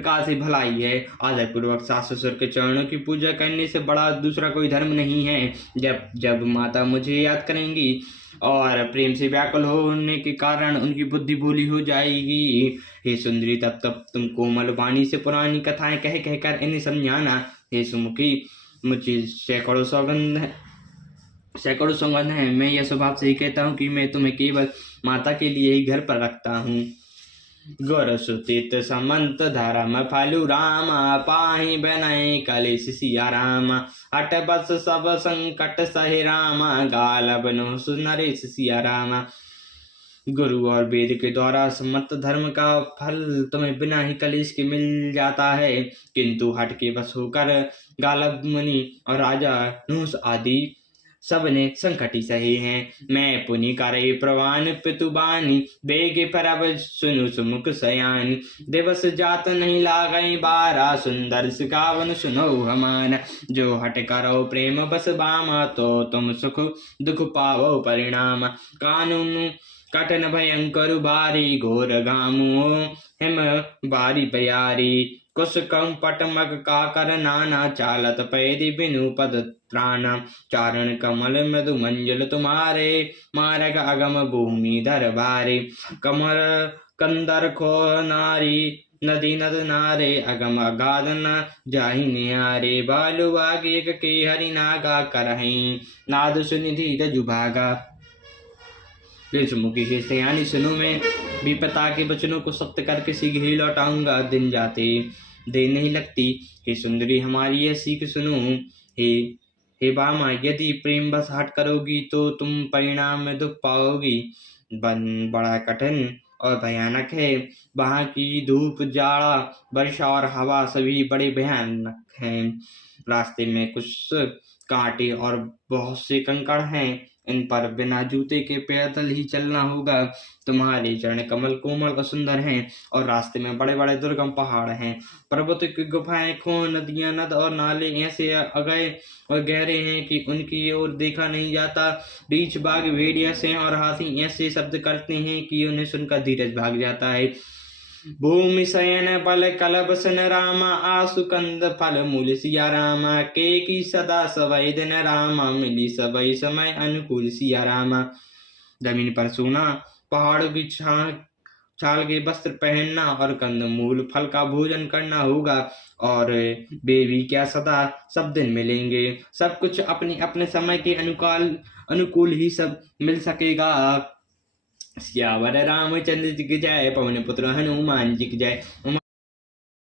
प्रकार से भलाई है। आदर पूर्वक सास ससुर के चरणों की पूजा करने से बड़ा दूसरा कोई धर्म नहीं है। जब जब माता मुझे याद करेंगी और प्रेम से व्याकुल होने के कारण उनकी बुद्धि भूली हो जाएगी। हे सुंदरी, तब तब तुम कोमल वाणी से पुरानी कथाएं कह कहकर इन्हें समझाना। हे सुमुखी, मुझे सैकड़ों सौगंध है। मैं यह स्वभाव से ही कहता हूँ कि मैं तुम्हें केवल माता के लिए ही घर पर रखता हूँ। गुर सुतित समंत धर्म फलु रामा, पाहि बनय कलेश सिया रामा। हट बस सब संकट सहे रामा, गाल बनो सुनरेश सिया रामा। गुरु और वेद के द्वारा सम्मत धर्म का फल तुम्हें बिना ही कलेश के मिल जाता है, किंतु हट के बस होकर गालब मुनि और राजा नूस आदि सबने संकटी सही हैं। मैं पुनि करे प्रवान पितुबानी, बेगे परब सुनु सुमुख सयानी। दिवस जात नहीं लागई बारा, सुंदर सिकावन सुनो हमाना। जो हट करो प्रेम बस बामा, तो तुम सुख दुख पावो परिणाम। कानून कठिन भयंकर बारी, घोर गामो हिम बारी प्यारी। कुश कम पटमग का कर नाना, चालत पैरी बिनु पद त्राना। चारण कमल मृदु मंजल तुम्हारे, मारग अगम भूमि धर भारे। कमर कंदर खो नारी, नदी नद नारे। अगम अगाध न जाहि निहारे। बालु बागेक के हरि नागा, करहीं नाद सुनिधि गजु भागा। सुमुखी के सयानी सुनो, मैं भी पिता के वचनों को सत्य करके शीघ्र ही लौटाऊंगा। दिन जाते देर नहीं लगती। हे सुंदरी, हमारी यह सीख सुनो। हे हे बामा, यदि प्रेम बस हट करोगी तो तुम परिणाम में दुख पाओगी। बड़ा कठिन और भयानक है। वहाँ की धूप, जाड़ा, वर्षा और हवा सभी बड़े भयानक हैं। रास्ते में कुछ कांटे और बहुत से कंकड़ हैं। इन पर बिना जूते के पैदल ही चलना होगा। तुम्हारे चरण कमल कोमल और सुंदर हैं, और रास्ते में बड़े बड़े दुर्गम पहाड़ हैं। पर्वत की गुफाएं, खो नदियां, नद और नाले ऐसे अगय और गहरे हैं कि उनकी ओर देखा नहीं जाता। रीछ बाघ, भेड़िया, सिंह और हाथी ऐसे शब्द करते हैं कि उन्हें सुनकर धीरज भाग जाता है। भूमि शयन बल कलब सन रामा, आसु कंद फल मूल सिया रामा। के की सदा सवै दिन रामा, मिली सबई समय अनुकूल सिया रामा। जमीन पर सोना, पहाड़ों की छाल के वस्त्र पहनना और कंद मूल फल का भोजन करना होगा। और वे भी क्या सदा सब दिन मिलेंगे। सब कुछ अपने अपने समय के अनुकूल ही सब मिल सकेगा। सियावर रामचंद्र जी की जय, पवन पुत्र हनुमान जी की जय।